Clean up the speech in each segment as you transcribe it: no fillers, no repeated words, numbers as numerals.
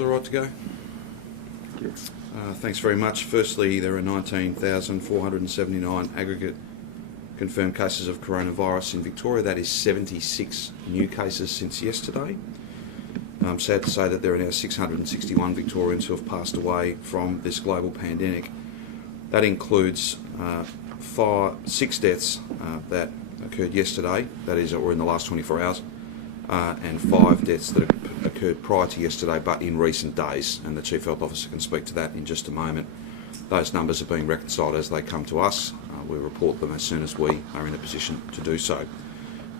Charles, all right to go? Yes. Thanks very much. Firstly, there are 19,479 aggregate confirmed cases of coronavirus in Victoria. That is 76 new cases since yesterday. I'm sad to say that there are now 661 Victorians who have passed away from this global pandemic. That includes 6 deaths that occurred yesterday, that is, or in the last 24 hours, and 5 deaths that occurred prior to yesterday but in recent days, and the Chief Health Officer can speak to that in just a moment. Those numbers are being reconciled as they come to us. We report them as soon as we are in a position to do so.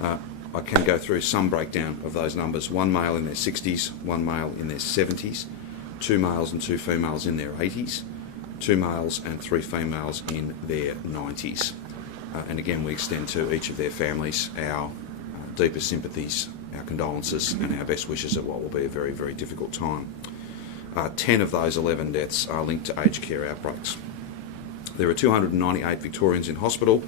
I can go through some breakdown of those numbers. 1 male in their 60s, 1 male in their 70s, 2 males and 2 females in their 80s, 2 males and 3 females in their 90s. And again, we extend to each of their families our deepest sympathies, our condolences and our best wishes at what will be a very, very difficult time. 10 of those 11 deaths are linked to aged care outbreaks. There are 298 Victorians in hospital.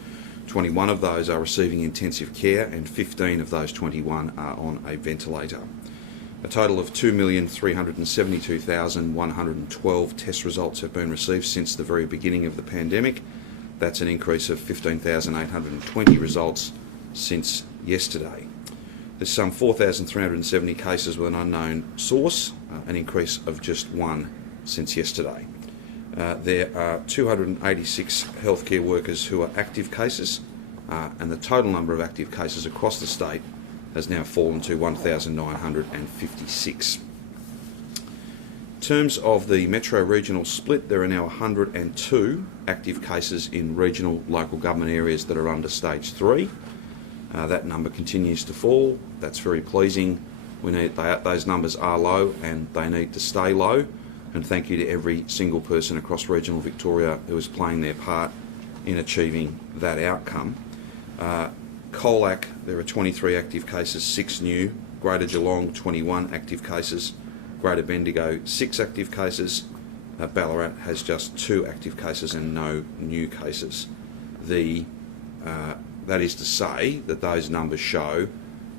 21 of those are receiving intensive care and 15 of those 21 are on a ventilator. A total of 2,372,112 test results have been received since the very beginning of the pandemic. That's an increase of 15,820 results since yesterday. There's some 4,370 cases with an unknown source, an increase of just 1 since yesterday. There are 286 healthcare workers who are active cases, and the total number of active cases across the state has now fallen to 1,956. In terms of the metro-regional split, there are now 102 active cases in regional local government areas that are under stage 3. That number continues to fall. That's very pleasing. Those numbers are low and they need to stay low. And thank you to every single person across regional Victoria who is playing their part in achieving that outcome. Colac, there are 23 active cases, 6 new. Greater Geelong, 21 active cases. Greater Bendigo, 6 active cases. Ballarat has just 2 active cases and no new cases. That is to say that those numbers show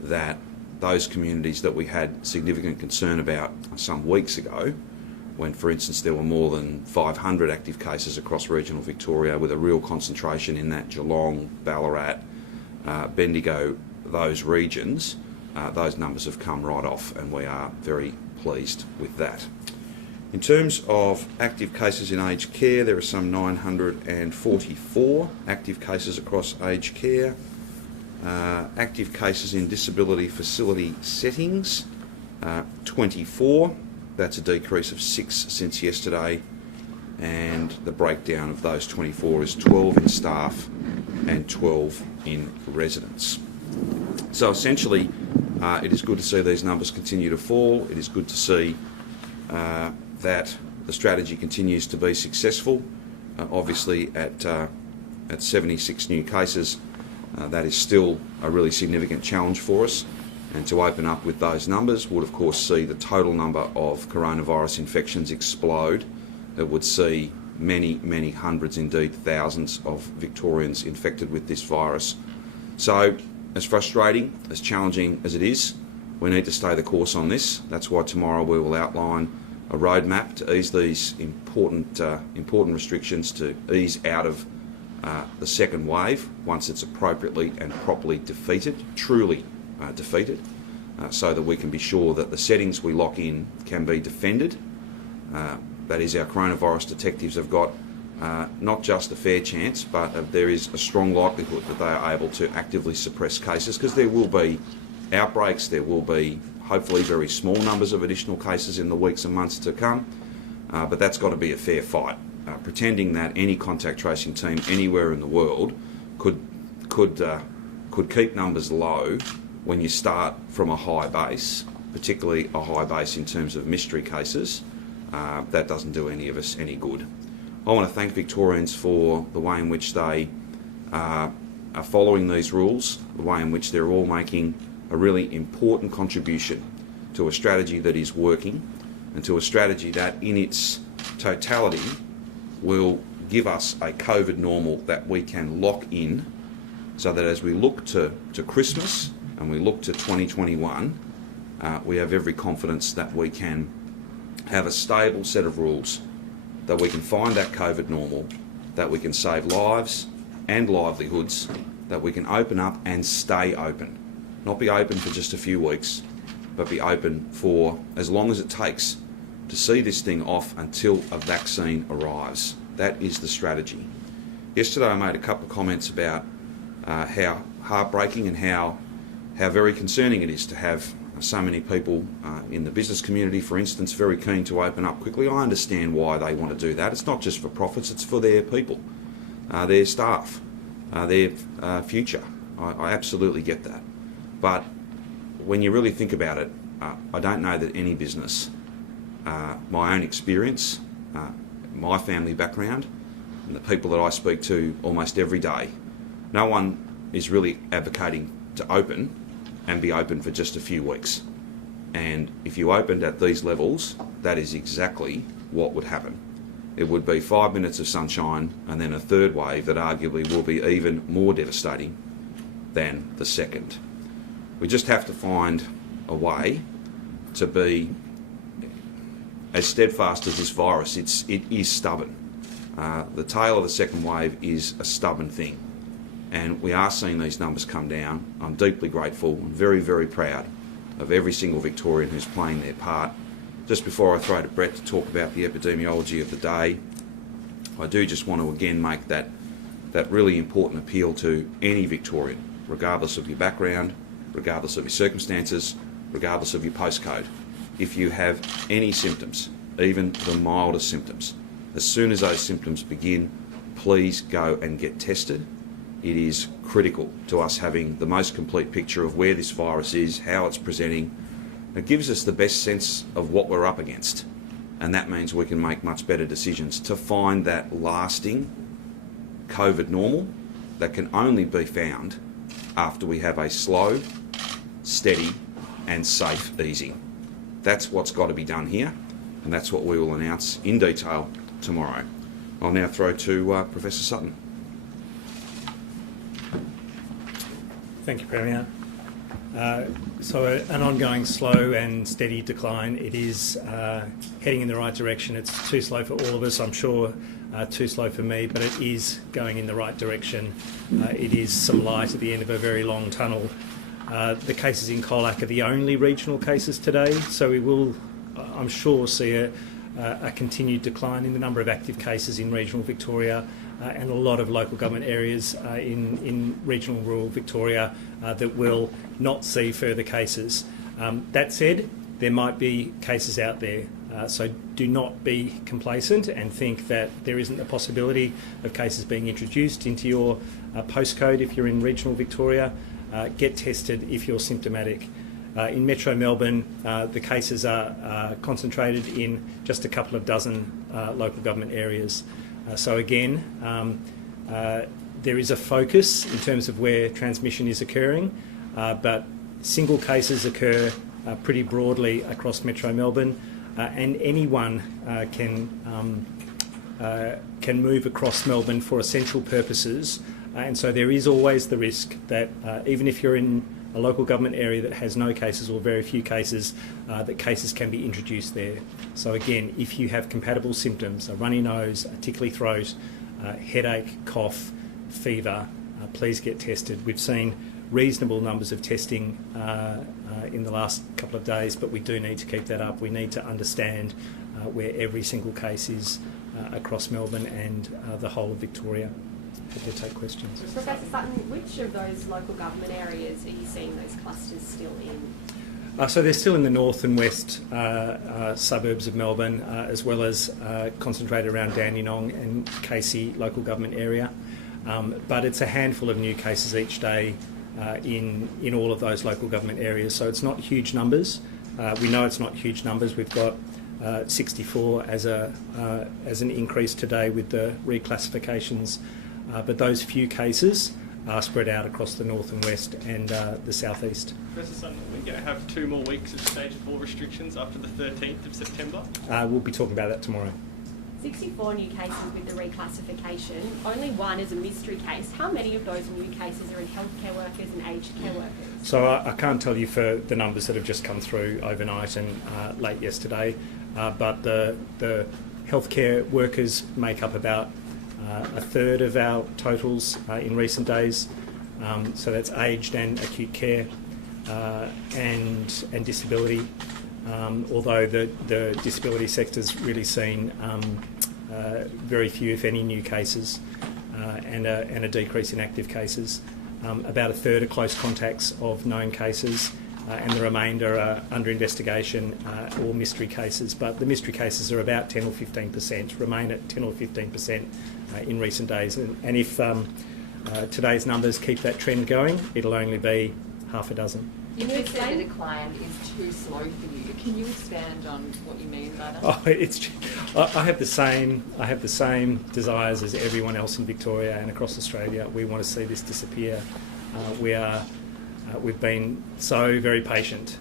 that those communities that we had significant concern about some weeks ago, when, for instance, there were more than 500 active cases across regional Victoria with a real concentration in that Geelong, Ballarat, Bendigo, those regions, those numbers have come right off and we are very pleased with that. In terms of active cases in aged care, there are some 944 active cases across aged care. Active cases in disability facility settings, 24. That's a decrease of 6 since yesterday, and the breakdown of those 24 is 12 in staff and 12 in residents. So essentially, it is good to see these numbers continue to fall. It is good to see that the strategy continues to be successful. Obviously, at 76 new cases, that is still a really significant challenge for us. And to open up with those numbers would, of course, see the total number of coronavirus infections explode. It would see many, many hundreds, indeed thousands of Victorians infected with this virus. So, as frustrating, as challenging as it is, we need to stay the course on this. That's why tomorrow we will outline a roadmap to ease these important restrictions, to ease out of the second wave once it's appropriately and properly defeated, truly defeated, so that we can be sure that the settings we lock in can be defended. That is, our coronavirus detectives have got not just a fair chance, but there is a strong likelihood that they are able to actively suppress cases, because there will be outbreaks, there will be hopefully very small numbers of additional cases in the weeks and months to come, but that's got to be a fair fight. Pretending that any contact tracing team anywhere in the world could keep numbers low when you start from a high base, particularly a high base in terms of mystery cases, that doesn't do any of us any good. I want to thank Victorians for the way in which they are following these rules, the way in which they're all making a really important contribution to a strategy that is working, and to a strategy that in its totality will give us a COVID normal that we can lock in, so that as we look to Christmas and we look to 2021, we have every confidence that we can have a stable set of rules, that we can find that COVID normal, that we can save lives and livelihoods, that we can open up and stay open. Not be open for just a few weeks, but be open for as long as it takes to see this thing off until a vaccine arrives. That is the strategy. Yesterday I made a couple of comments about how heartbreaking and how very concerning it is to have so many people in the business community, for instance, very keen to open up quickly. I understand why they want to do that. It's not just for profits, it's for their people, their staff, their future. I absolutely get that. But when you really think about it, I don't know that any business, my own experience, my family background, and the people that I speak to almost every day, no one is really advocating to open and be open for just a few weeks. And if you opened at these levels, that is exactly what would happen. It would be 5 minutes of sunshine and then a third wave that arguably will be even more devastating than the second. We just have to find a way to be as steadfast as this virus. It is stubborn. The tail of the second wave is a stubborn thing. And we are seeing these numbers come down. I'm deeply grateful and very, very proud of every single Victorian who's playing their part. Just before I throw to Brett to talk about the epidemiology of the day, I do just want to again make that really important appeal to any Victorian, regardless of your background, regardless of your circumstances, regardless of your postcode. If you have any symptoms, even the mildest symptoms, as soon as those symptoms begin, please go and get tested. It is critical to us having the most complete picture of where this virus is, how it's presenting. It gives us the best sense of what we're up against, and that means we can make much better decisions to find that lasting COVID normal that can only be found after we have a slow, steady and safe easing. That's what's got to be done here, and that's what we will announce in detail tomorrow. I'll now throw to Professor Sutton. Thank you, Premier. So an ongoing slow and steady decline. It is heading in the right direction. It's too slow for all of us, I'm sure, too slow for me, but it is going in the right direction. It is some light at the end of a very long tunnel. The cases in Colac are the only regional cases today, so we will, I'm sure, see a continued decline in the number of active cases in regional Victoria and a lot of local government areas in regional rural Victoria that will not see further cases. That said, there might be cases out there, so do not be complacent and think that there isn't a possibility of cases being introduced into your postcode if you're in regional Victoria. Get tested if you're symptomatic. In Metro Melbourne, the cases are concentrated in just a couple of dozen local government areas. So again, there is a focus in terms of where transmission is occurring, but single cases occur pretty broadly across Metro Melbourne, and anyone can move across Melbourne for essential purposes, and so there is always the risk that even if you're in a local government area that has no cases or very few cases, that cases can be introduced there. So again, if you have compatible symptoms, a runny nose, a tickly throat, headache, cough, fever, please get tested. We've seen reasonable numbers of testing in the last couple of days, but we do need to keep that up. We need to understand where every single case is across Melbourne and the whole of Victoria. Happy to take questions. Professor Sutton, which of those local government areas are you seeing those clusters still in? So they're still in the north and west suburbs of Melbourne, as well as concentrated around Dandenong and Casey local government area. But it's a handful of new cases each day in all of those local government areas. So it's not huge numbers. We know it's not huge numbers. We've got 64 as an increase today with the reclassifications. But those few cases are spread out across the north and west and the southeast. Professor Sutton, we're going to have 2 more weeks of stage 4 restrictions after the 13th of September. We'll be talking about that tomorrow. 64 new cases with the reclassification, only one is a mystery case. How many of those new cases are in healthcare workers and aged care workers? So I can't tell you for the numbers that have just come through overnight and late yesterday, but the healthcare workers make up about a third of our totals in recent days. So that's aged and acute care and disability. Although the disability sector's really seen very few, if any, new cases and a decrease in active cases. About a third are close contacts of known cases, and the remainder are under investigation or mystery cases. But the mystery cases are about 10 or 15%, remain at 10 or 15% in recent days. And if today's numbers keep that trend going, it'll only be half a dozen. You said the decline is too slow for you. Can you expand on what you mean by that? Oh, I have the same desires as everyone else in Victoria and across Australia. We want to see this disappear. We've been so very patient,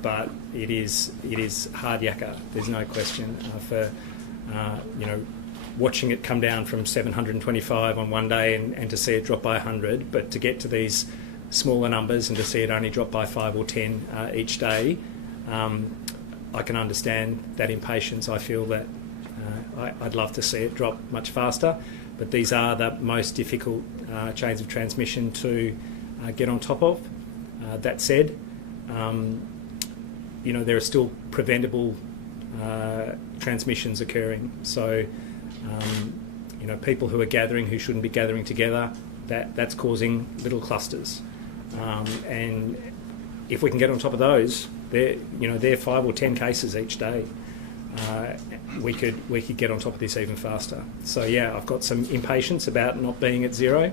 but it is hard yakka. There's no question for watching it come down from 725 on one day and to see it drop by 100, but to get to these smaller numbers and to see it only drop by 5 or 10 each day, I can understand that impatience. I feel that I'd love to see it drop much faster, but these are the most difficult chains of transmission to get on top of. That said, there are still preventable transmissions occurring. So, people who are gathering who shouldn't be gathering together, that's causing little clusters. And if we can get on top of those, they're 5 or 10 cases each day. We could get on top of this even faster. So yeah, I've got some impatience about not being at zero,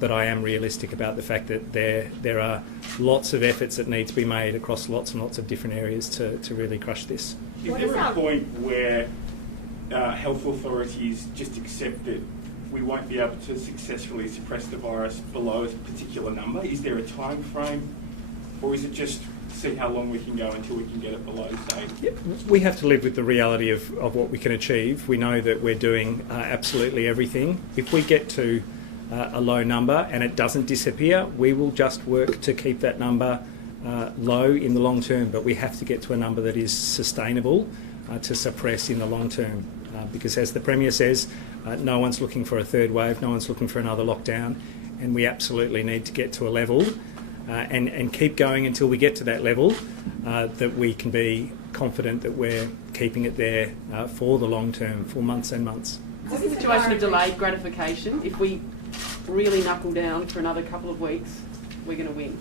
but I am realistic about the fact that there are lots of efforts that need to be made across lots and lots of different areas to really crush this. Is there a point where health authorities just accept that we won't be able to successfully suppress the virus below a particular number? Is there a time frame, or is it just see how long we can go until we can get it below, say? Yep. We have to live with the reality of what we can achieve. We know that we're doing absolutely everything. If we get to a low number and it doesn't disappear, we will just work to keep that number low in the long term, but we have to get to a number that is sustainable to suppress in the long term. Because as the Premier says, no one's looking for a third wave, no one's looking for another lockdown, and we absolutely need to get to a level and keep going until we get to that level that we can be confident that we're keeping it there for the long term, for months and months. What's the situation of delayed gratification? If we really knuckle down for another couple of weeks, we're going to win.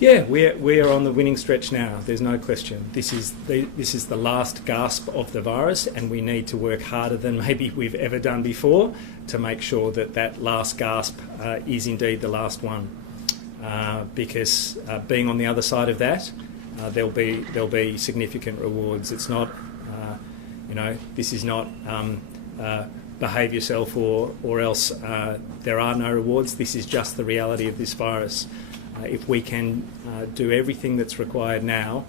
Yeah, we're on the winning stretch now. There's no question. This is the last gasp of the virus, and we need to work harder than maybe we've ever done before to make sure that last gasp is indeed the last one. Because being on the other side of that, there'll be significant rewards. It's not, this is not behave yourself or else there are no rewards. This is just the reality of this virus. If we can do everything that's required now,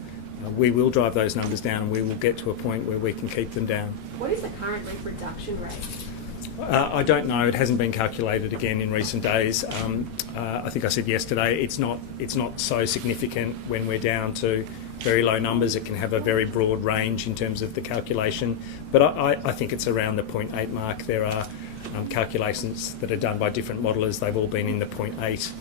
we will drive those numbers down and we will get to a point where we can keep them down. What is the current reproduction rate? I don't know. It hasn't been calculated again in recent days. I think I said yesterday it's not so significant when we're down to very low numbers. It can have a very broad range in terms of the calculation, but I think it's around the 0.8 mark. There are calculations that are done by different modellers. They've all been in the 0.8,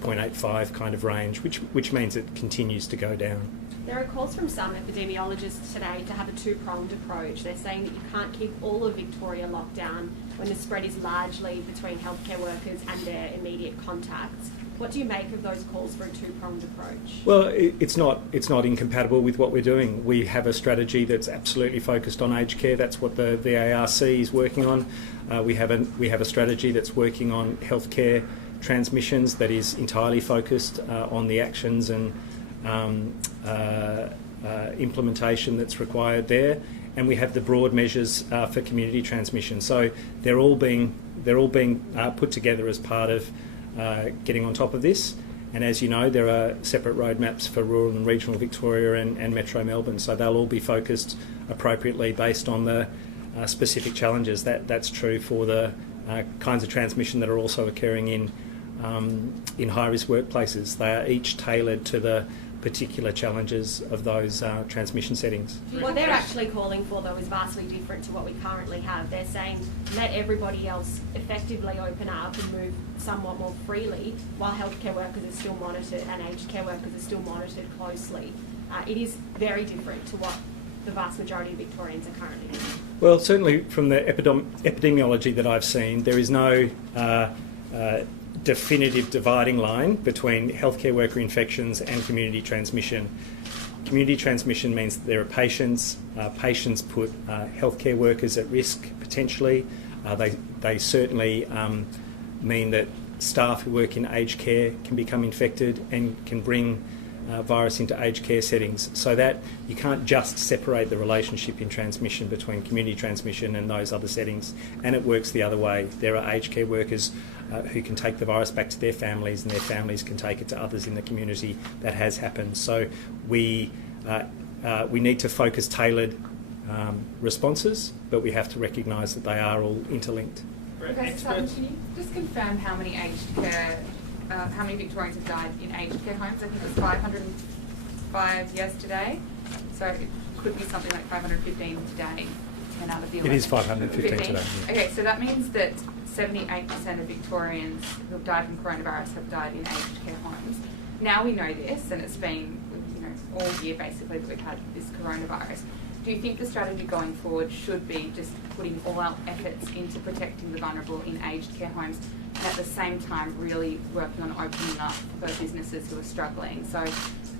0.85 kind of range, which means it continues to go down. There are calls from some epidemiologists today to have a two-pronged approach. They're saying that you can't keep all of Victoria locked down when the spread is largely between healthcare workers and their immediate contacts. What do you make of those calls for a two-pronged approach? Well, it's not incompatible with what we're doing. We have a strategy that's absolutely focused on aged care. That's what the VARC is working on. We have a strategy that's working on healthcare transmissions that is entirely focused on the actions and implementation that's required there, and we have the broad measures for community transmission. So they're all being put together as part of getting on top of this. And as you know, there are separate roadmaps for rural and regional Victoria and Metro Melbourne. So they'll all be focused appropriately based on the specific challenges. That's true for the kinds of transmission that are also occurring in high-risk workplaces. They are each tailored to the particular challenges of those transmission settings. What they're actually calling for, though, is vastly different to what we currently have. They're saying let everybody else effectively open up and move somewhat more freely, while healthcare workers are still monitored and aged care workers are still monitored closely. It is very different to what the vast majority of Victorians are currently doing. Well, certainly from the epidemiology that I've seen, there is no definitive dividing line between healthcare worker infections and community transmission. Community transmission means that there are patients. Patients put healthcare workers at risk potentially. They certainly mean that staff who work in aged care can become infected and can bring virus into aged care settings, so that you can't just separate the relationship in transmission between community transmission and those other settings, and it works the other way. There are aged care workers who can take the virus back to their families, and their families can take it to others in the community. That has happened. So we need to focus tailored responses, but we have to recognise that they are all interlinked. Okay, so can you just confirm how many Victorians have died in aged care homes? I think it was 505 yesterday, so it could be something like 515 today. 10 out of the 11. It is 515 today. Yeah. Okay, so that means that 78% of Victorians who have died from coronavirus have died in aged care homes. Now we know this, and it's been all year basically that we've had this coronavirus. Do you think the strategy going forward should be just putting all our efforts into protecting the vulnerable in aged care homes, and at the same time really working on opening up for businesses who are struggling? So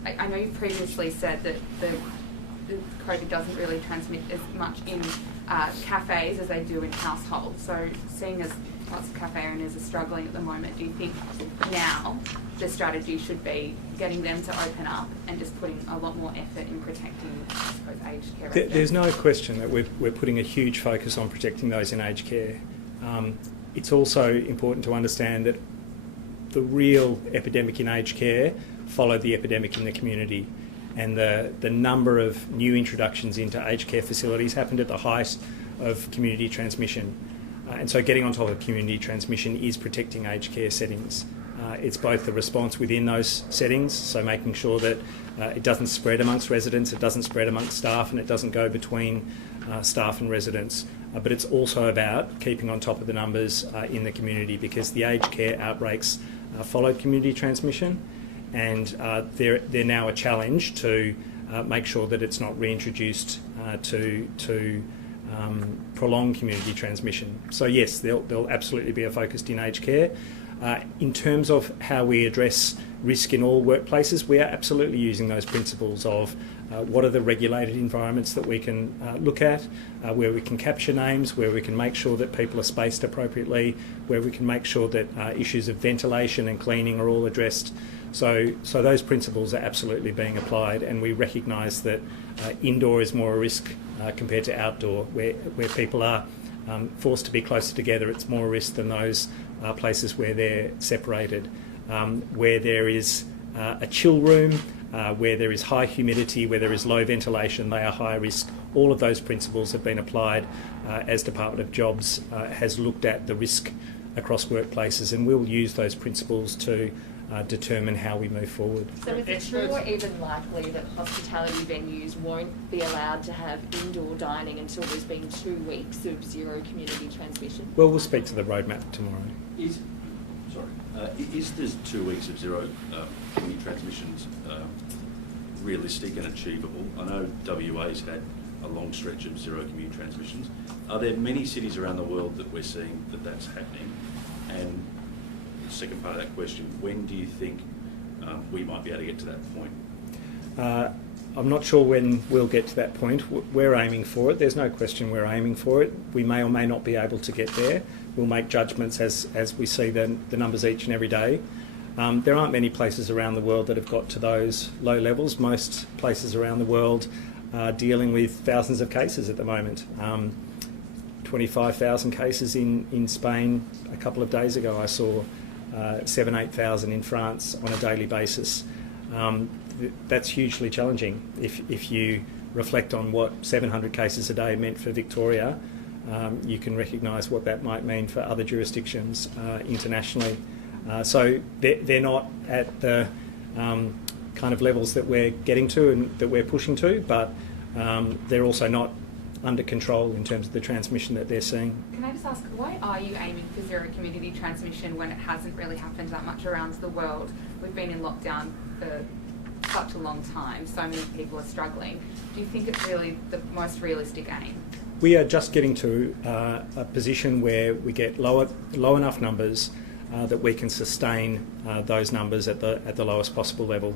I know you previously said that the COVID doesn't really transmit as much in cafes as they do in households. So seeing as lots of cafe owners are struggling at the moment, do you think now the strategy should be getting them to open up and just putting a lot more effort in protecting, I suppose, aged care residents? There's no question that we're putting a huge focus on protecting those in aged care. It's also important to understand that the real epidemic in aged care followed the epidemic in the community, and the number of new introductions into aged care facilities happened at the height of community transmission. And so getting on top of community transmission is protecting aged care settings. It's both the response within those settings, so making sure that it doesn't spread amongst residents, it doesn't spread amongst staff, and it doesn't go between staff and residents. But it's also about keeping on top of the numbers in the community, because the aged care outbreaks followed community transmission, and they're now a challenge to make sure that it's not reintroduced to prolong community transmission. So yes, there'll absolutely be a focus in aged care. In terms of how we address risk in all workplaces, we are absolutely using those principles of what are the regulated environments that we can look at, where we can capture names, where we can make sure that people are spaced appropriately, where we can make sure that issues of ventilation and cleaning are all addressed. So those principles are absolutely being applied, and we recognise that indoor is more a risk compared to outdoor, where people are forced to be closer together. It's more a risk than those places where they're separated. Where there is a chill room, where there is high humidity, where there is low ventilation, they are high risk. All of those principles have been applied as Department of Jobs has looked at the risk across workplaces, and we'll use those principles to determine how we move forward. So is it true or even likely that hospitality venues won't be allowed to have indoor dining until there's been 2 weeks of zero community transmission? Well, we'll speak to the roadmap tomorrow. Is this 2 weeks of zero community transmissions realistic and achievable? I know WA's had a long stretch of zero community transmissions. Are there many cities around the world that we're seeing that that's happening? And the second part of that question, when do you think we might be able to get to that point? I'm not sure when we'll get to that point. We're aiming for it. There's no question we're aiming for it. We may or may not be able to get there. We'll make judgments as we see the numbers each and every day. There aren't many places around the world that have got to those low levels. Most places around the world are dealing with thousands of cases at the moment. 25,000 cases in Spain a couple of days ago. I saw 8,000 in France on a daily basis. That's hugely challenging. If you reflect on what 700 cases a day meant for Victoria, you can recognise what that might mean for other jurisdictions internationally. So they're not at the kind of levels that we're getting to and that we're pushing to, but they're also not under control in terms of the transmission that they're seeing. Can I just ask, why are you aiming for zero community transmission when it hasn't really happened that much around the world? We've been in lockdown for such a long time, so many people are struggling. Do you think it's really the most realistic aim? We are just getting to a position where we get low enough numbers that we can sustain those numbers at the lowest possible level.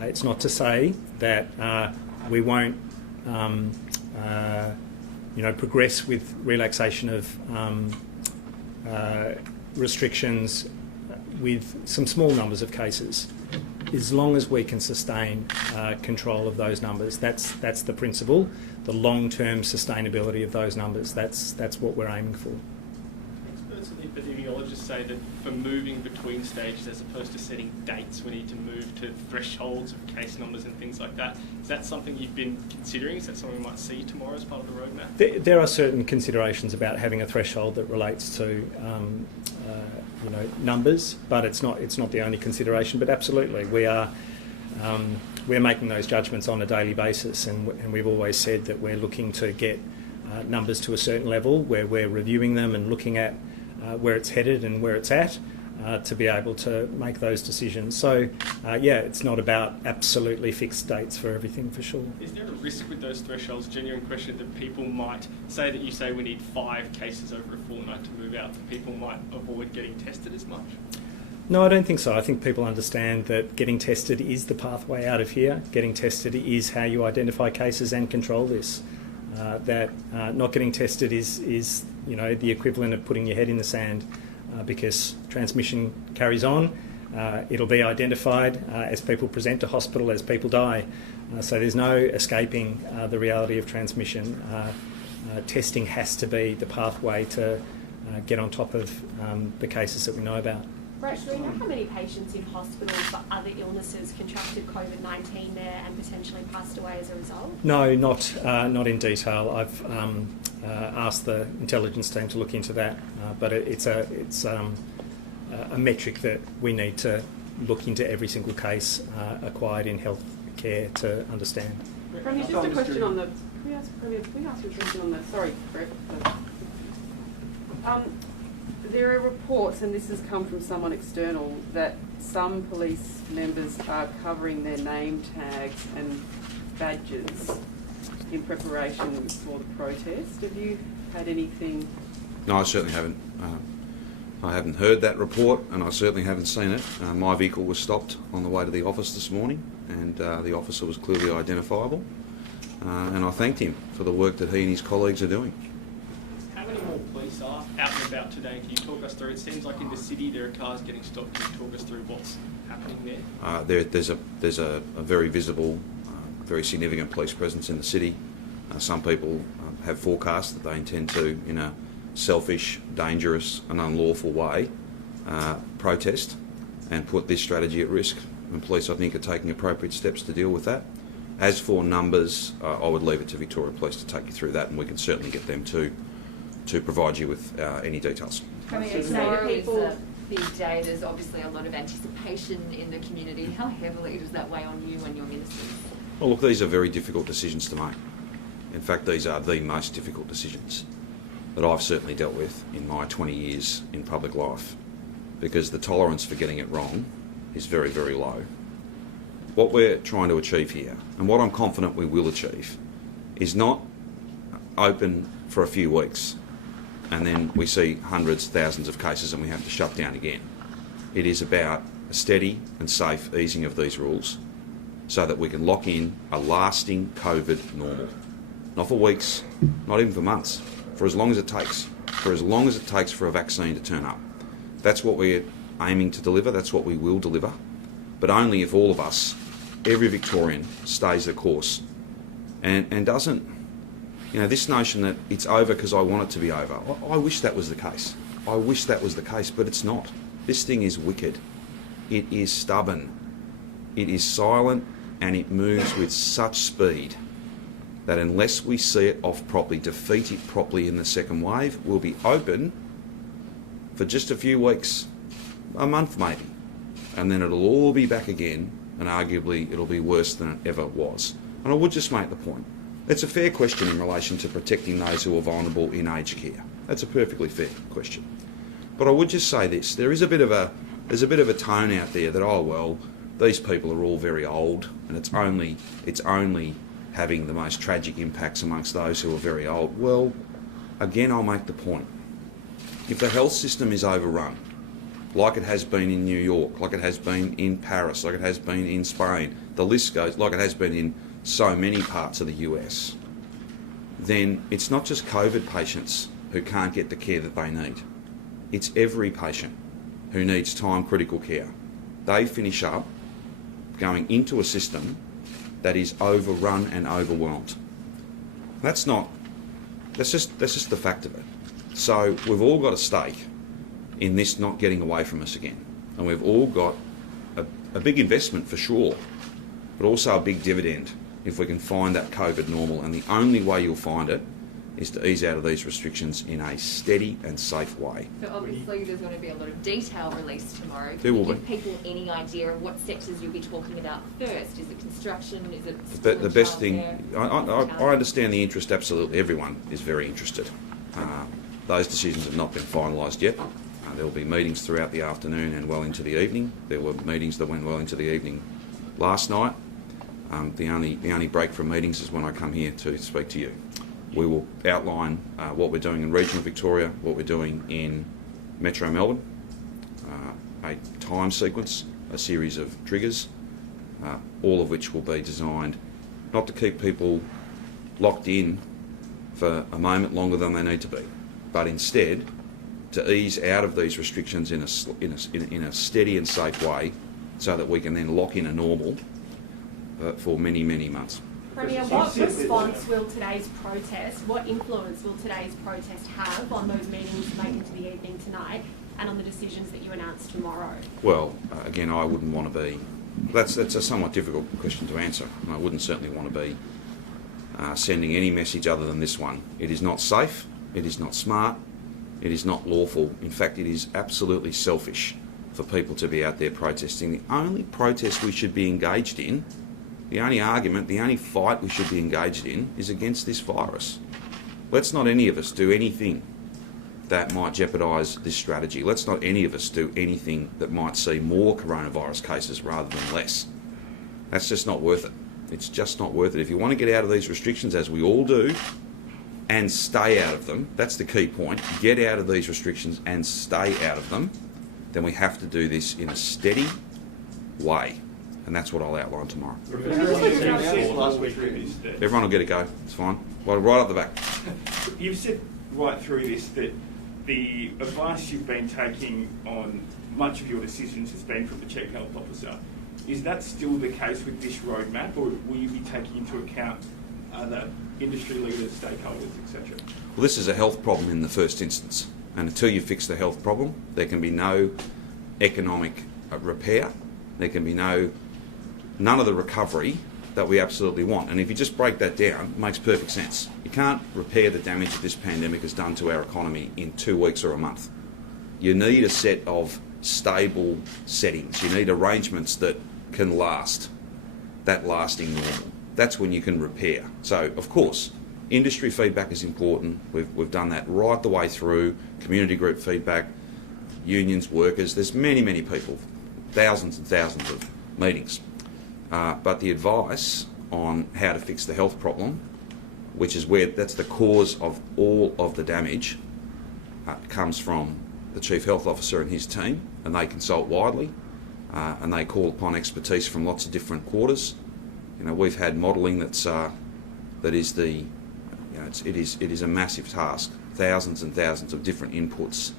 It's not to say that we won't progress with relaxation of restrictions with some small numbers of cases, as long as we can sustain control of those numbers. That's the principle. The long-term sustainability of those numbers. That's what we're aiming for. Experts and epidemiologists say that for moving between stages, as opposed to setting dates, we need to move to thresholds of case numbers and things like that. Is that something you've been considering? Is that something we might see tomorrow as part of the roadmap? There are certain considerations about having a threshold that relates to numbers, but it's not the only consideration. But absolutely, we're making those judgments on a daily basis, and we've always said that we're looking to get numbers to a certain level where we're reviewing them and looking at where it's headed and where it's at to be able to make those decisions. So, it's not about absolutely fixed dates for everything, for sure. Is there a risk with those thresholds, genuine question, that people might say that you say we need 5 cases over a fortnight to move out, that people might avoid getting tested as much? No, I don't think so. I think people understand that getting tested is the pathway out of here. Getting tested is how you identify cases and control this. Not getting tested is the equivalent of putting your head in the sand because transmission carries on. It'll be identified as people present to hospital, as people die. So there's no escaping the reality of transmission. Testing has to be the pathway to get on top of the cases that we know about. Right, do we know how many patients in hospital for other illnesses contracted COVID-19 there and potentially passed away as a result? No, not in detail. I've asked the intelligence team to look into that, but it's a metric that we need to look into every single case acquired in health care to understand. Premier, just a question on the... Can we ask you a question on the... Sorry, Brett. There are reports, and this has come from someone external, that some police members are covering their name tags and badges in preparation for the protest. Have you had anything? No, I certainly haven't. I haven't heard that report, and I certainly haven't seen it. My vehicle was stopped on the way to the office this morning, and the officer was clearly identifiable. And I thanked him for the work that he and his colleagues are doing. How many more police are out and about today? Can you talk us through? It seems like in the city there are cars getting stopped. Can you talk us through what's happening there? There's a very visible, very significant police presence in the city. Some people have forecast that they intend to, in a selfish, dangerous and unlawful way, protest and put this strategy at risk. And police, I think, are taking appropriate steps to deal with that. As for numbers, I would leave it to Victoria Police to take you through that, and we can certainly get them to provide you with any details. Tomorrow is a big day. There's obviously a lot of anticipation in the community. How heavily does that weigh on you and your ministers? Well, look, these are very difficult decisions to make. In fact, these are the most difficult decisions that I've certainly dealt with in my 20 years in public life, because the tolerance for getting it wrong is very, very low. What we're trying to achieve here, and what I'm confident we will achieve, is not open for a few weeks and then we see hundreds, thousands of cases and we have to shut down again. It is about a steady and safe easing of these rules so that we can lock in a lasting COVID normal. Not for weeks, not even for months, for as long as it takes. For as long as it takes for a vaccine to turn up. That's what we're aiming to deliver, that's what we will deliver, but only if all of us, every Victorian, stays the course and doesn't, this notion that it's over because I want it to be over. I wish that was the case. I wish that was the case, but it's not. This thing is wicked. It is stubborn. It is silent, and it moves with such speed that unless we see it off properly, defeat it properly in the second wave, we'll be open for just a few weeks, a month maybe, and then it'll all be back again, and arguably it'll be worse than it ever was. And I would just make the point, it's a fair question in relation to protecting those who are vulnerable in aged care. That's a perfectly fair question. But I would just say this, there's a bit of a tone out there that, oh well, these people are all very old, and it's only having the most tragic impacts amongst those who are very old. Well, again, I'll make the point. If the health system is overrun, like it has been in New York, like it has been in Paris, like it has been in Spain, the list goes, like it has been in so many parts of the US, then it's not just COVID patients who can't get the care that they need. It's every patient who needs time-critical care. They finish up going into a system that is overrun and overwhelmed. That's just the fact of it. So we've all got a stake in this not getting away from us again. And we've all got a big investment for sure, but also a big dividend if we can find that COVID normal. And the only way you'll find it is to ease out of these restrictions in a steady and safe way. So obviously there's going to be a lot of detail released tomorrow. There will Can you be. give people any idea of what sectors you'll be talking about first? Is it construction? Is it The best thing, childcare? I understand the interest, absolutely. Everyone is very interested. Those decisions have not been finalised yet. There will be meetings throughout the afternoon and well into the evening. There were meetings that went well into the evening last night. The only break from meetings is when I come here to speak to you. We will outline what we're doing in regional Victoria, what we're doing in Metro Melbourne, a time sequence, a series of triggers, all of which will be designed not to keep people locked in for a moment longer than they need to be, but instead to ease out of these restrictions in a steady and safe way so that we can then lock in a normal for many, many months. Premier, what response will today's protest, what influence will today's protest have on those meetings late into the evening tonight and on the decisions that you announce tomorrow? Well, again, I wouldn't want to be... That's a somewhat difficult question to answer. I wouldn't certainly want to be sending any message other than this one. It is not safe, it is not smart, it is not lawful. In fact, it is absolutely selfish for people to be out there protesting. The only protest we should be engaged in, the only argument, the only fight we should be engaged in is against this virus. Let's not any of us do anything that might jeopardise this strategy. Let's not any of us do anything that might see more coronavirus cases rather than less. That's just not worth it. It's just not worth it. If you want to get out of these restrictions, as we all do, and stay out of them, that's the key point, get out of these restrictions and stay out of them, then we have to do this in a steady way. And that's what I'll outline tomorrow. Everyone will get a go, it's fine. Well, right up the back. You've said right through this that the advice you've been taking on much of your decisions has been from the Chief Health Officer. Is that still the case with this roadmap, or will you be taking into account other industry leaders, stakeholders, etc.? Well, this is a health problem in the first instance. And until you fix the health problem, there can be no economic repair. There can be none of the recovery that we absolutely want. And if you just break that down, it makes perfect sense. You can't repair the damage that this pandemic has done to our economy in 2 weeks or a month. You need a set of stable settings. You need arrangements that can last, that lasting normal. That's when you can repair. So, of course, industry feedback is important. We've done that right the way through, community group feedback, unions, workers. There's many, many people, thousands and thousands of meetings. But the advice on how to fix the health problem, which is that's the cause of all of the damage, comes from the Chief Health Officer and his team, and they consult widely, and they call upon expertise from lots of different quarters. You know, we've had modelling it is a massive task, thousands and thousands of different inputs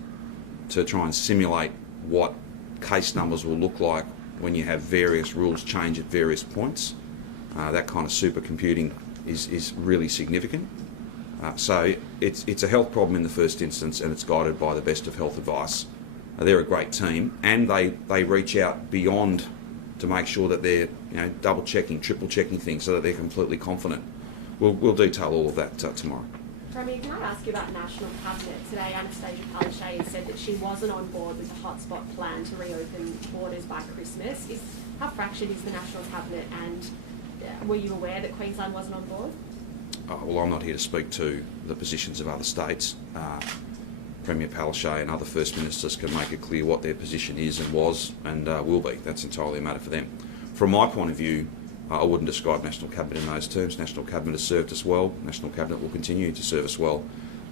to try and simulate what case numbers will look like when you have various rules change at various points. That kind of supercomputing is really significant. So it's a health problem in the first instance, and it's guided by the best of health advice. They're a great team, and they reach out beyond to make sure that they're double checking, triple checking things so that they're completely confident we'll detail all of that tomorrow. Premier, can I ask you about National Cabinet? Today, Anastasia Palaszczuk said that she wasn't on board with the hotspot plan to reopen borders by Christmas. How fractured is the National Cabinet, and were you aware that Queensland wasn't on board? Well, I'm not here to speak to the positions of other states. Premier Palaszczuk and other First Ministers can make it clear what their position is and was and will be. That's entirely a matter for them. From my point of view, I wouldn't describe National Cabinet in those terms. National Cabinet has served us well. National Cabinet will continue to serve us well.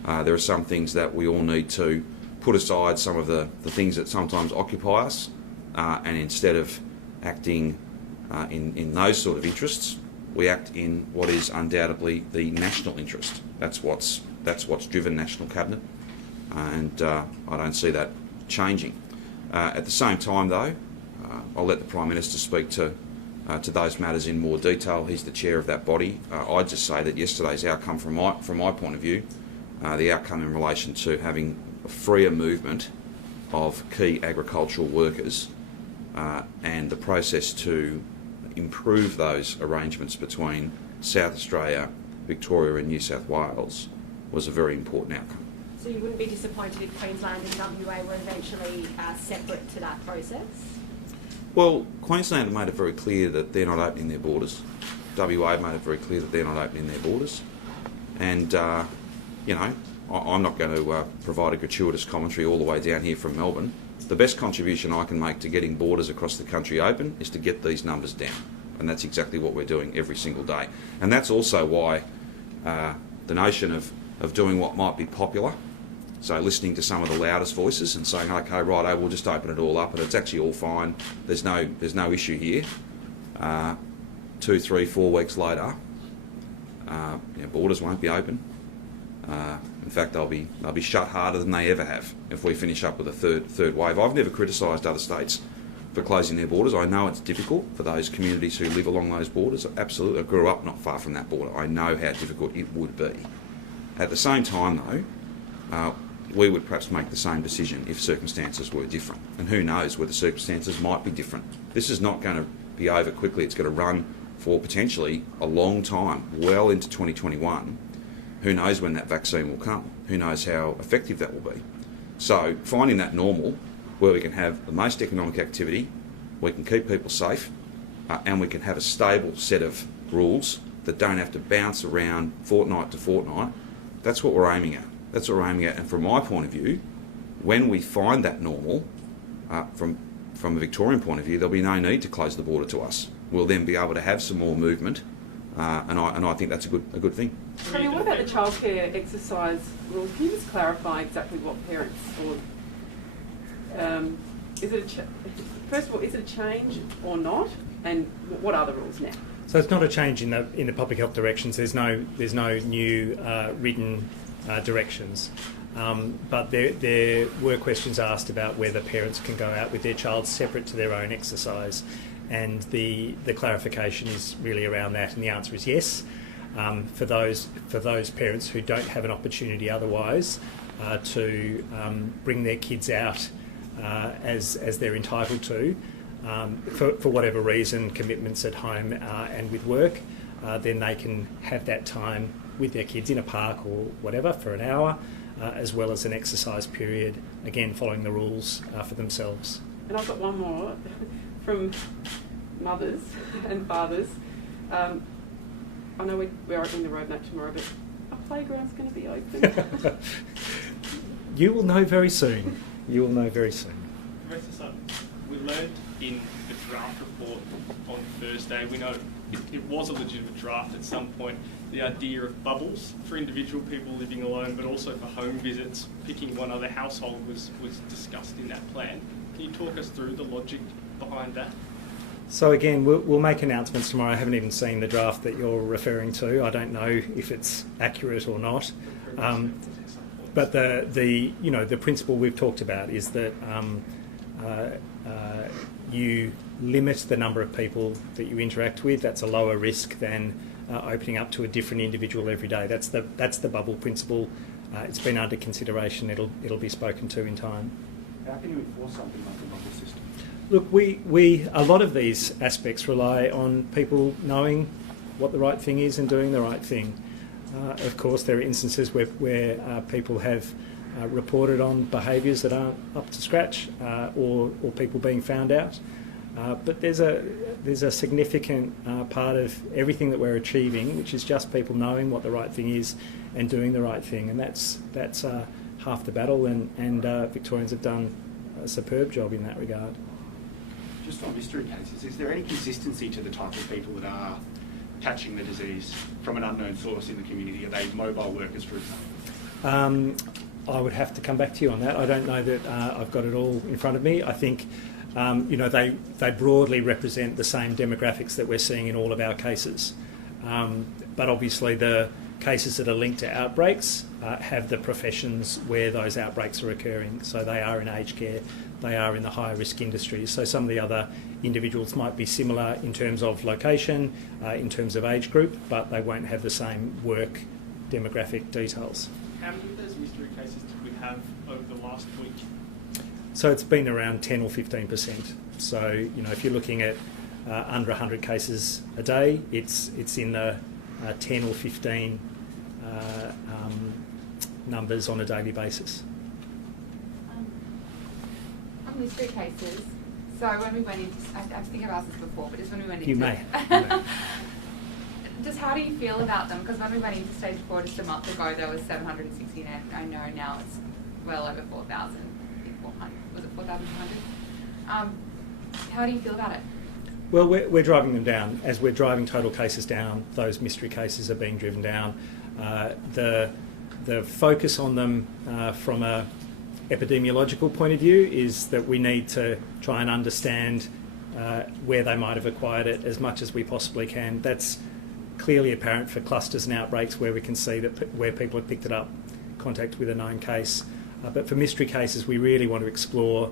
There are some things that we all need to put aside, some of the things that sometimes occupy us, and instead of acting in those sort of interests, we act in what is undoubtedly the national interest. That's what's driven National Cabinet, and I don't see that changing. At the same time, though, I'll let the Prime Minister speak to those matters in more detail. He's the chair of that body. I'd just say that yesterday's outcome, from my point of view, the outcome in relation to having a freer movement of key agricultural workers and the process to improve those arrangements between South Australia, Victoria and New South Wales was a very important outcome. So you wouldn't be disappointed if Queensland and WA were eventually separate to that process? Well, Queensland have made it very clear that they're not opening their borders. WA have made it very clear that they're not opening their borders. And, I'm not going to provide a gratuitous commentary all the way down here from Melbourne. The best contribution I can make to getting borders across the country open is to get these numbers down. And that's exactly what we're doing every single day. And that's also why the notion of doing what might be popular, so listening to some of the loudest voices and saying, okay, righto, we'll just open it all up and it's actually all fine, there's no issue here. 2, 3, 4 weeks later, borders won't be open. In fact, they'll be shut harder than they ever have if we finish up with a third wave. I've never criticised other states for closing their borders. I know it's difficult for those communities who live along those borders. Absolutely, I grew up not far from that border. I know how difficult it would be. At the same time, though, we would perhaps make the same decision if circumstances were different. And who knows whether circumstances might be different. This is not going to be over quickly. It's going to run for potentially a long time, well into 2021. Who knows when that vaccine will come? Who knows how effective that will be? So finding that normal, where we can have the most economic activity, we can keep people safe, and we can have a stable set of rules that don't have to bounce around fortnight to fortnight, that's what we're aiming at. That's what we're aiming at. And from my point of view, when we find that normal, from a Victorian point of view, there'll be no need to close the border to us. We'll then be able to have some more movement, and I think that's a good thing. Tony, what about the childcare exercise rules? Can you just clarify exactly what parents or first of all, is it a change or not? And what are the rules now? So it's not a change in the public health directions. There's no new written directions, but there were questions asked about whether parents can go out with their child separate to their own exercise, and the clarification is really around that, and the answer is yes. For those parents who don't have an opportunity otherwise to bring their kids out as they're entitled to, for whatever reason, commitments at home and with work, then they can have that time with their kids in a park or whatever for an hour, as well as an exercise period, again following the rules for themselves. And I've got one more from mothers and fathers. I know we're opening the roadmap tomorrow, but our playground's going to be open. You will know very soon. You will know very soon. Professor Sutton, we learned in the draft report on Thursday, we know it was a legitimate draft at some point, the idea of bubbles for individual people living alone, but also for home visits, picking one other household was discussed in that plan. Can you talk us through the logic behind that? So again, we'll make announcements tomorrow. I haven't even seen the draft that you're referring to. I don't know if it's accurate or not. But the principle we've talked about is that you limit the number of people that you interact with. That's a lower risk than opening up to a different individual every day. That's the bubble principle. It's been under consideration. It'll be spoken to in time. How can you enforce something like a bubble system? Look, we a lot of these aspects rely on people knowing what the right thing is and doing the right thing. Of course, there are instances where people have reported on behaviours that aren't up to scratch, or people being found out. But there's a significant part of everything that we're achieving, which is just people knowing what the right thing is and doing the right thing, and that's half the battle. And Victorians have done a superb job in that regard. Just on mystery cases, is there any consistency to the type of people that are catching the disease from an unknown source in the community? Are they mobile workers, for example? I would have to come back to you on that. I don't know that I've got it all in front of me. I think they broadly represent the same demographics that we're seeing in all of our cases. But obviously the cases that are linked to outbreaks have the professions where those outbreaks are occurring. So they are in aged care, they are in the higher risk industries. So some of the other individuals might be similar in terms of location, in terms of age group, but they won't have the same work demographic details. How many of those mystery cases did we have over the last week? So it's been around 10 or 15%. So, if you're looking at under 100 cases a day, it's in the 10 or 15 numbers on a daily basis. On mystery cases, so when we went into, I think I've asked this before, but just when we went into... You may. Just how do you feel about them? Because when we went into stage 4 just a month ago, there was 760, and I know now it's well over 4,000. Was it 4,200? How do you feel about it? Well, we're driving them down. As we're driving total cases down, those mystery cases are being driven down. The focus on them from a epidemiological point of view is that we need to try and understand where they might have acquired it as much as we possibly can. That's clearly apparent for clusters and outbreaks where we can see that where people have picked it up, contact with a known case. But for mystery cases, we really want to explore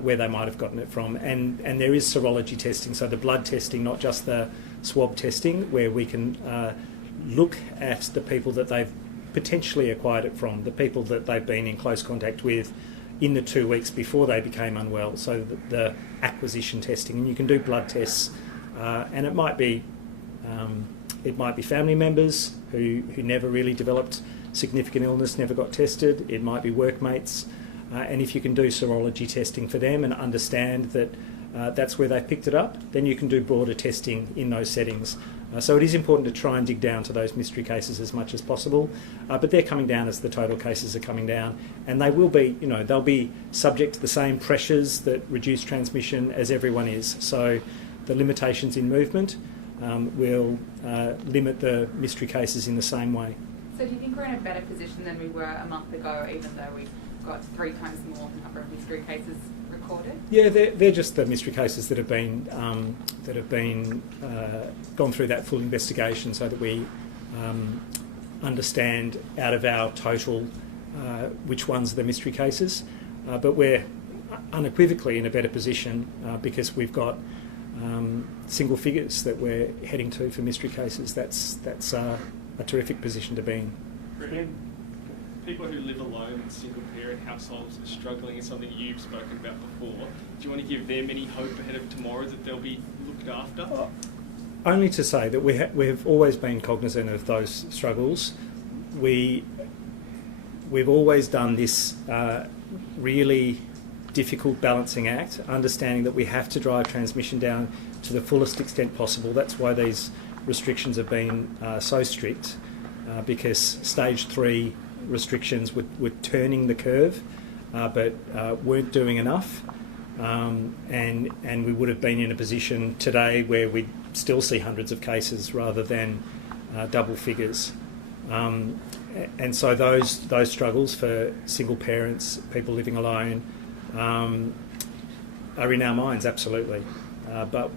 where they might have gotten it from. And there is serology testing, so the blood testing, not just the swab testing, where we can look at the people that they've potentially acquired it from, the people that they've been in close contact with in the 2 weeks before they became unwell, so the acquisition testing. And you can do blood tests, and it might be family members who never really developed significant illness, never got tested. It might be workmates, and if you can do serology testing for them and understand that that's where they've picked it up, then you can do broader testing in those settings. So it is important to try and dig down to those mystery cases as much as possible, but they're coming down as the total cases are coming down, and they will be, they'll be subject to the same pressures that reduce transmission as everyone is. So the limitations in movement will limit the mystery cases in the same way. So do you think we're in a better position than we were a month ago, even though we've got 3 times more the number of mystery cases recorded? Yeah, they're just the mystery cases that have been gone through that full investigation, so that we understand out of our total which ones are the mystery cases. But we're unequivocally in a better position because we've got single figures that we're heading to for mystery cases. That's a terrific position to be in. Brilliant. People who live alone in single-parent households are struggling is something you've spoken about before. Do you want to give them any hope ahead of tomorrow that they'll be looked after? Only to say that we have always been cognizant of those struggles. We've always done this really difficult balancing act, understanding that we have to drive transmission down to the fullest extent possible. That's why these restrictions have been so strict, because stage 3 restrictions were turning the curve, but weren't doing enough, and we would have been in a position today where we'd still see hundreds of cases rather than double figures. And so those struggles for single parents, people living alone, are in our minds, absolutely. But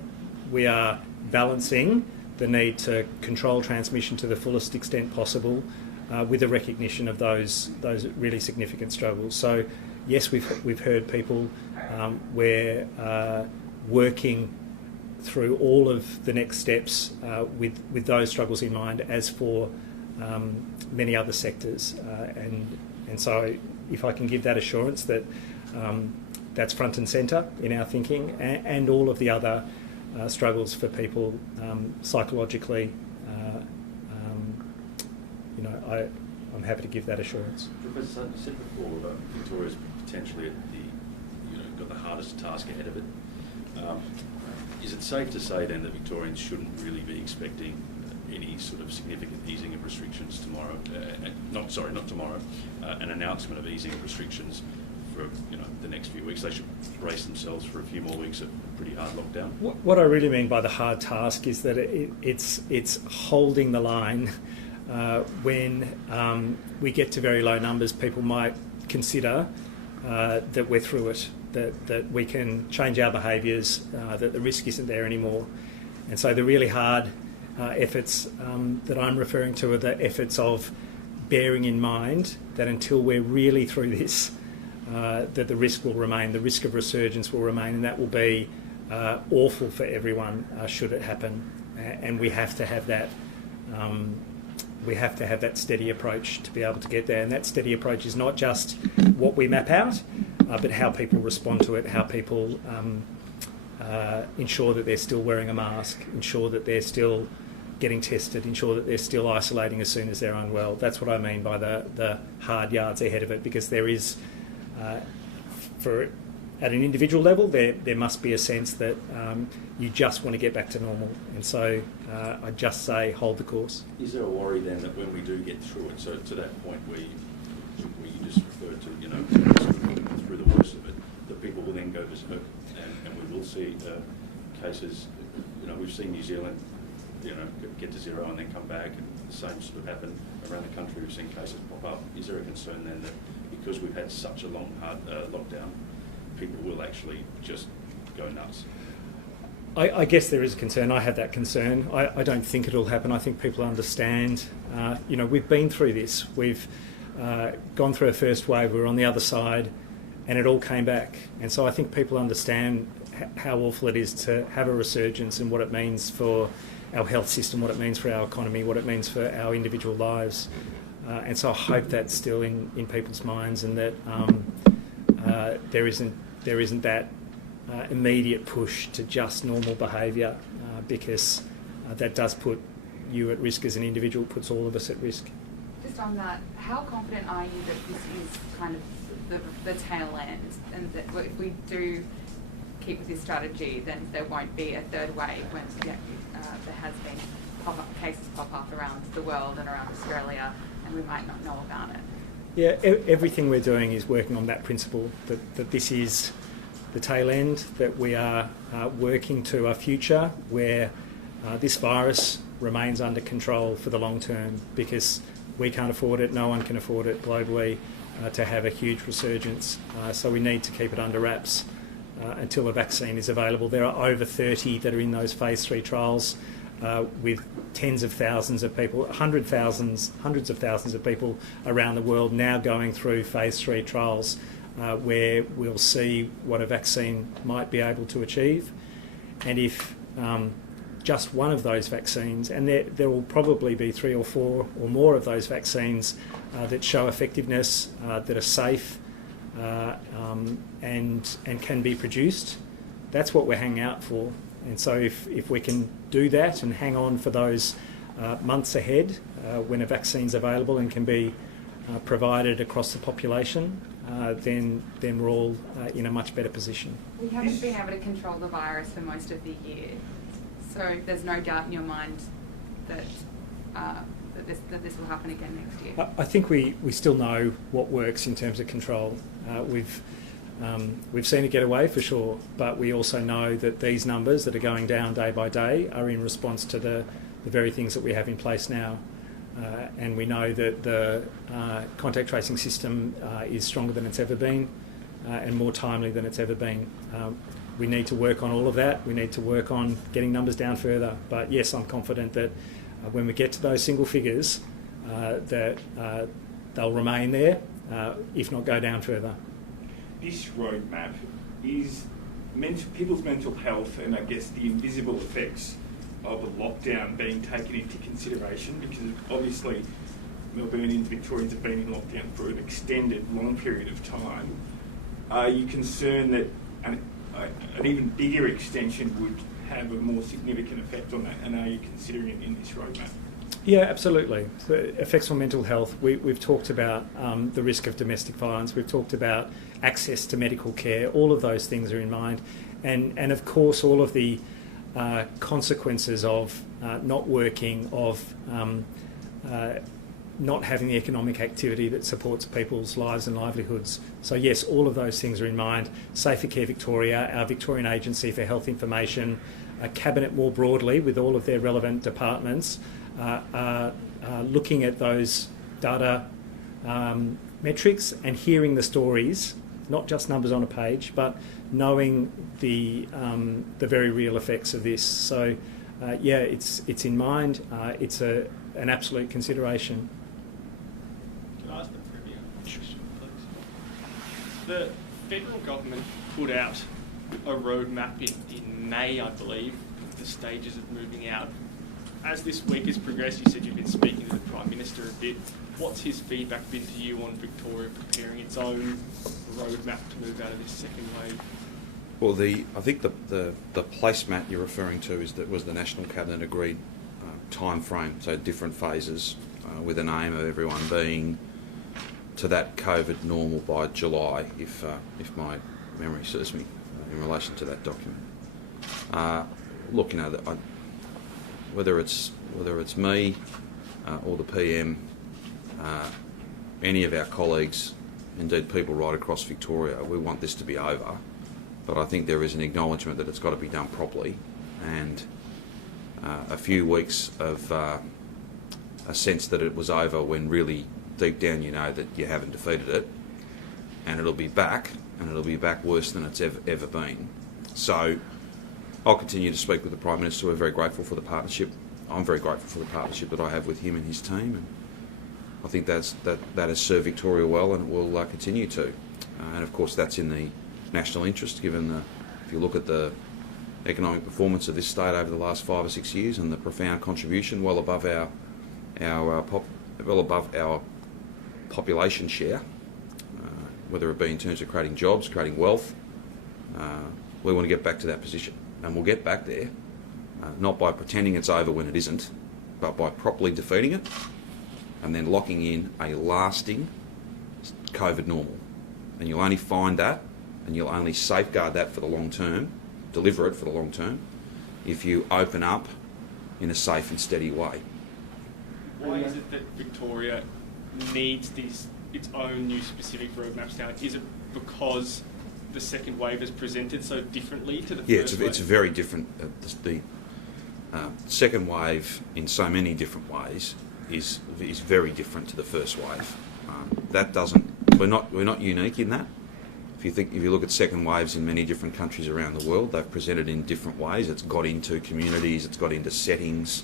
we are balancing the need to control transmission to the fullest extent possible with a recognition of those really significant struggles. So yes, we've heard people we're working through all of the next steps with those struggles in mind, as for many other sectors, and so if I can give that assurance that that's front and centre in our thinking, and all of the other struggles for people psychologically, I'm happy to give that assurance. Professor Sutton, you said before Victoria's potentially at got the hardest task ahead of it. Is it safe to say then that Victorians shouldn't really be expecting any sort of significant easing of restrictions tomorrow? Not tomorrow. An announcement of easing of restrictions for the next few weeks. They should brace themselves for a few more weeks of pretty hard lockdown. What I really mean by the hard task is that it's holding the line. When we get to very low numbers, people might consider that we're through it, that we can change our behaviours, that the risk isn't there anymore. And so the really hard efforts that I'm referring to are the efforts of bearing in mind that until we're really through this, that the risk will remain, the risk of resurgence will remain, and that will be awful for everyone should it happen. And we have to have that. We have to have that steady approach to be able to get there. And that steady approach is not just what we map out, but how people respond to it, how people ensure that they're still wearing a mask, ensure that they're still getting tested, ensure that they're still isolating as soon as they're unwell. That's what I mean by the hard yards ahead of it, because there is, at an individual level, there must be a sense that you just want to get back to normal. And so I just say hold the course. Is there a worry then that when we do get through it, so to that point where you just referred to, through the worst of it, that people will then go berserk and we will see cases, we've seen New Zealand, get to zero and then come back, and the same sort of happen around the country. We've seen cases pop up. Is there a concern then that because we've had such a long, hard lockdown, people will actually just go nuts? I guess there is a concern. I have that concern. I don't think it'll happen. I think people understand. We've been through this. We've gone through a first wave. We were on the other side, and it all came back. And so I think people understand how awful it is to have a resurgence and what it means for our health system, what it means for our economy, what it means for our individual lives. And so I hope that's still in people's minds, and that there isn't that immediate push to just normal behaviour, because that does put you at risk as an individual, puts all of us at risk. Just on that, how confident are you that this is kind of the tail end, and that if we do keep with this strategy, then there won't be a third wave when there has been cases pop up around the world and around Australia, and we might not know about it? Yeah, everything we're doing is working on that principle, that this is the tail end, that we are working to a future where this virus remains under control for the long term, because we can't afford it, no one can afford it globally, to have a huge resurgence. So we need to keep it under wraps until a vaccine is available. There are over 30 that are in those phase 3 trials, with tens of thousands of people, hundreds of thousands of people around the world now going through phase 3 trials, where we'll see what a vaccine might be able to achieve. And if just one of those vaccines, and there will probably be 3 or 4 or more of those vaccines that show effectiveness, that are safe and can be produced, that's what we're hanging out for. And so if we can do that and hang on for those months ahead, when a vaccine's available and can be provided across the population, then we're all in a much better position. We haven't been able to control the virus for most of the year, so there's no doubt in your mind that this will happen again next year. I think we still know what works in terms of control. We've seen it get away for sure, but we also know that these numbers that are going down day by day are in response to the very things that we have in place now. And we know that the contact tracing system is stronger than it's ever been, and more timely than it's ever been. We need to work on all of that. We need to work on getting numbers down further. But yes, I'm confident that when we get to those single figures, that they'll remain there, if not go down further. This roadmap is people's mental health and I guess the invisible effects of a lockdown being taken into consideration, because obviously Melburnians, Victorians have been in lockdown for an extended, long period of time. Are you concerned that an even bigger extension would have a more significant effect on that, and are you considering it in this roadmap? Yeah, absolutely. The effects on mental health. We've talked about the risk of domestic violence. We've talked about access to medical care. All of those things are in mind. And of course, all of the consequences of not working, of not having the economic activity that supports people's lives and livelihoods. So yes, all of those things are in mind. Safer Care Victoria, our Victorian Agency for Health Information, a Cabinet more broadly with all of their relevant departments are looking at those data metrics and hearing the stories, not just numbers on a page, but knowing the very real effects of this. So yeah, it's in mind. It's an absolute consideration. Can I ask the Premier a question, please? The federal government put out a roadmap in May, I believe, of the stages of moving out. As this week has progressed, you said you've been speaking to the Prime Minister a bit. What's his feedback been to you on Victoria preparing its own roadmap to move out of this second wave? Well, I think the placemat you're referring to was the National Cabinet agreed time frame, so different phases, with an aim of everyone being to that COVID normal by July, if my memory serves me, in relation to that document. Look, you know, whether it's me or the PM, any of our colleagues, indeed people right across Victoria, we want this to be over. But I think there is an acknowledgement that it's got to be done properly, and a few weeks of a sense that it was over when really deep down you know that you haven't defeated it, and it'll be back, and it'll be back worse than it's ever been. So I'll continue to speak with the Prime Minister. We're very grateful for the partnership. I'm very grateful for the partnership that I have with him and his team, and I think that has served Victoria well, and it will continue to. And of course that's in the national interest, given if you look at the economic performance of this state over the last 5 or 6 years and the profound contribution, well above our population share, whether it be in terms of creating jobs, creating wealth. We want to get back to that position, and we'll get back there, not by pretending it's over when it isn't, but by properly defeating it and then locking in a lasting COVID normal. And you'll only find that, and you'll only safeguard that for the long term, deliver it for the long term, if you open up in a safe and steady way. Why is it that Victoria needs its own new specific roadmaps now? Is it because the second wave has presented so differently to the first wave? Yeah, it's very different. The second wave, in so many different ways, is very different to the first wave. We're not unique in that. If you look at second waves in many different countries around the world, they've presented in different ways. It's got into communities, it's got into settings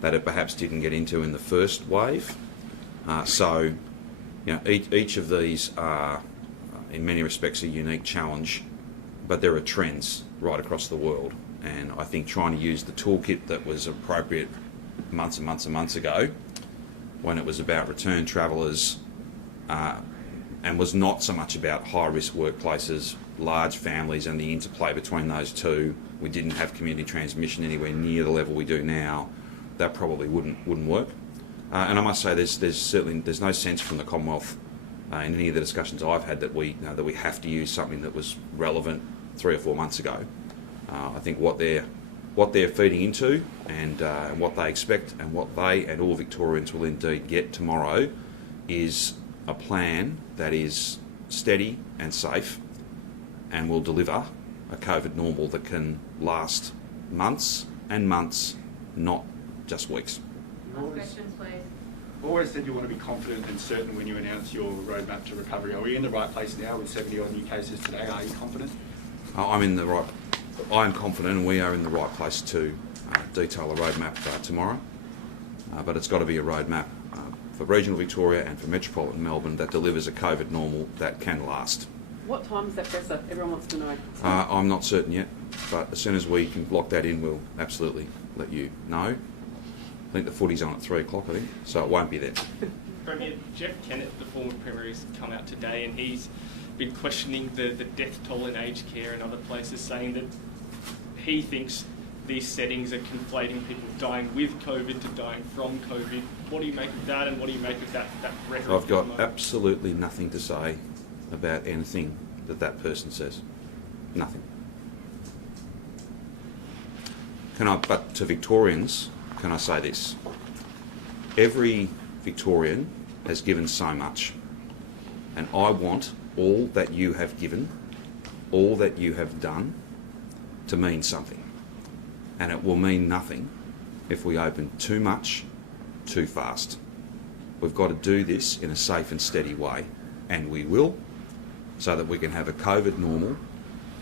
that it perhaps didn't get into in the first wave. So, you know, each of these are, in many respects, a unique challenge, but there are trends right across the world. And I think trying to use the toolkit that was appropriate months and months and months ago, when it was about return travellers, and was not so much about high-risk workplaces, large families and the interplay between those two. We didn't have community transmission anywhere near the level we do now. That probably wouldn't work. And I must say, there's no sense from the Commonwealth in any of the discussions I've had that we have to use something that was relevant 3 or 4 months ago. I think what they're feeding into and what they expect and what they and all Victorians will indeed get tomorrow is a plan that is steady and safe and will deliver a COVID normal that can last months and months, not just weeks. Last questions, please. You've always said you want to be confident and certain when you announce your roadmap to recovery. Are we in the right place now with 70-odd new cases today? Are you confident? I am confident, and we are in the right place to detail a roadmap tomorrow. But it's got to be a roadmap for regional Victoria and for metropolitan Melbourne that delivers a COVID normal that can last. What time is that, Professor? Everyone wants to know. I'm not certain yet, but as soon as we can block that in, we'll absolutely let you know. I think the footy's on at 3 o'clock, I think, so it won't be then. Premier, Jeff Kennett, the former Premier, has come out today and he's been questioning the death toll in aged care and other places, saying that he thinks these settings are conflating people dying with COVID to dying from COVID. What do you make of that, and what do you make of that rhetoric? I've got absolutely nothing to say about anything that person says. Nothing. But to Victorians, can I say this? Every Victorian has given so much, and I want all that you have given, all that you have done, to mean something. And it will mean nothing if we open too much, too fast. We've got to do this in a safe and steady way, and we will, so that we can have a COVID normal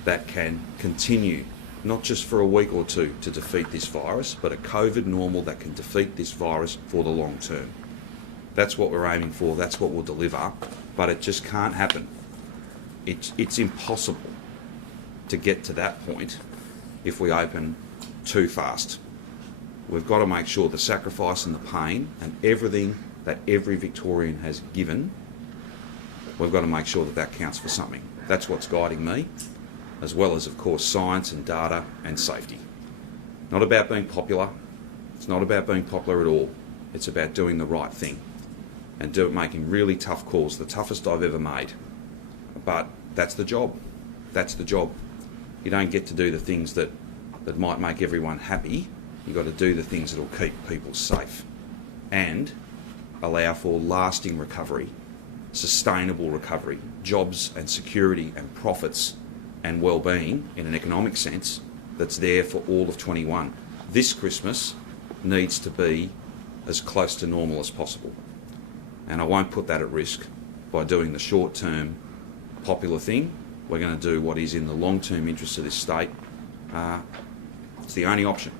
that can continue, not just for a week or two to defeat this virus, but a COVID normal that can defeat this virus for the long term. That's what we're aiming for, that's what we'll deliver, but it just can't happen. It's impossible to get to that point if we open too fast. We've got to make sure the sacrifice and the pain and everything that every Victorian has given, we've got to make sure that that counts for something. That's what's guiding me, as well as, of course, science and data and safety. Not about being popular. It's not about being popular at all. It's about doing the right thing and making really tough calls, the toughest I've ever made. But that's the job. That's the job. You don't get to do the things that might make everyone happy. You've got to do the things that will keep people safe and allow for lasting recovery, sustainable recovery, jobs and security and profits and well-being in an economic sense that's there for all of 21. This Christmas needs to be as close to normal as possible. And I won't put that at risk by doing the short-term popular thing. We're going to do what is in the long-term interests of this state. It's the only option.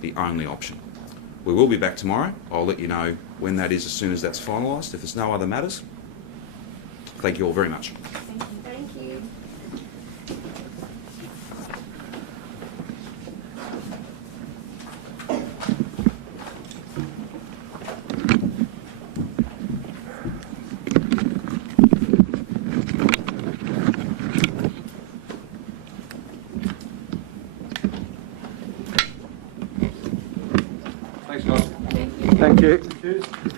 The only option. We will be back tomorrow. I'll let you know when that is as soon as that's finalised. If there's no other matters, thank you all very much. Thank you. Thanks, guys. Thank you.